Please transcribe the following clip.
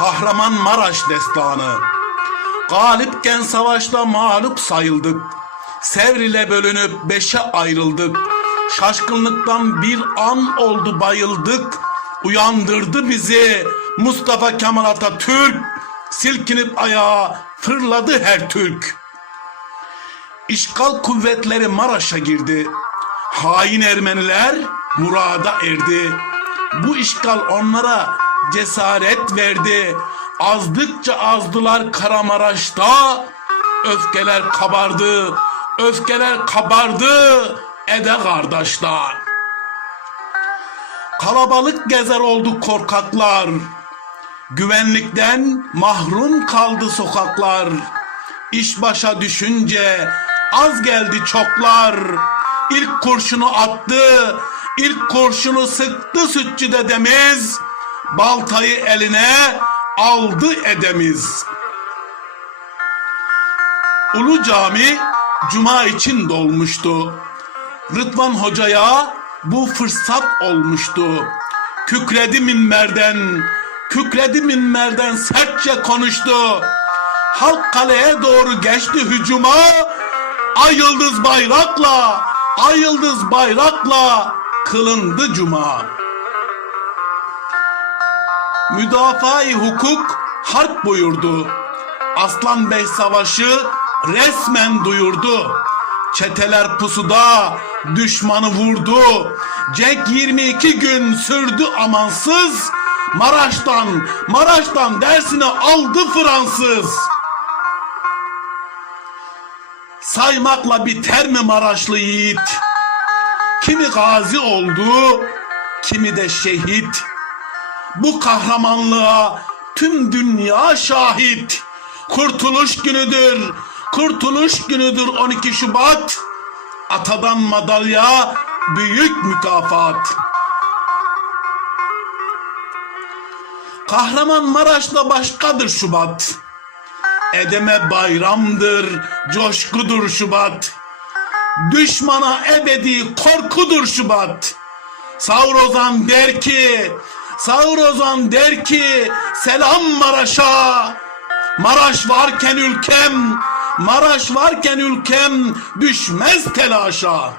Kahraman Maraş destanı. Galipken savaşta mağlup sayıldık. Sevr ile bölünüp beşe ayrıldık. Şaşkınlıktan bir an oldu bayıldık. Uyandırdı bizi Mustafa Kemal Atatürk. Silkinip ayağa fırladı her Türk. İşgal kuvvetleri Maraş'a girdi. Hain Ermeniler murada erdi. Bu işgal onlara cesaret verdi. Azdıkça azdılar Karamaraş'ta. Öfkeler kabardı. Öfkeler kabardı. Ede kardeşler. Kalabalık gezer oldu korkaklar. Güvenlikten mahrum kaldı sokaklar. İş başa düşünce az geldi çoklar. İlk kurşunu attı, ilk kurşunu sıktı sütçü dedemiz. Baltayı eline aldı edemiz. Ulu Cami cuma için dolmuştu. Rıdvan Hoca'ya bu fırsat olmuştu. Kükredi minberden, kükredi minberden sertçe konuştu. Halk kaleye doğru geçti hücuma. Ay yıldız bayrakla, ay yıldız bayrakla kılındı cuma. Müdafaa-i hukuk harp buyurdu. Aslan Bey savaşı resmen duyurdu. Çeteler pusuda düşmanı vurdu. Cenk 22 gün sürdü amansız. Maraş'tan, Maraş'tan dersini aldı Fransız. Saymakla biter mi Maraşlı yiğit? Kimi gazi oldu, kimi de şehit. Bu kahramanlığa tüm dünya şahit. Kurtuluş günüdür, kurtuluş günüdür 12 Şubat. Atadan madalya, büyük mükafat. Kahramanmaraş'ta başkadır Şubat. Edeme bayramdır, coşkudur Şubat. Düşmana ebedi korkudur Şubat. Sağır Ozan der ki, Sağır der ki, selam Maraş'a. Maraş varken ülkem, Maraş varken ülkem düşmez telaşa.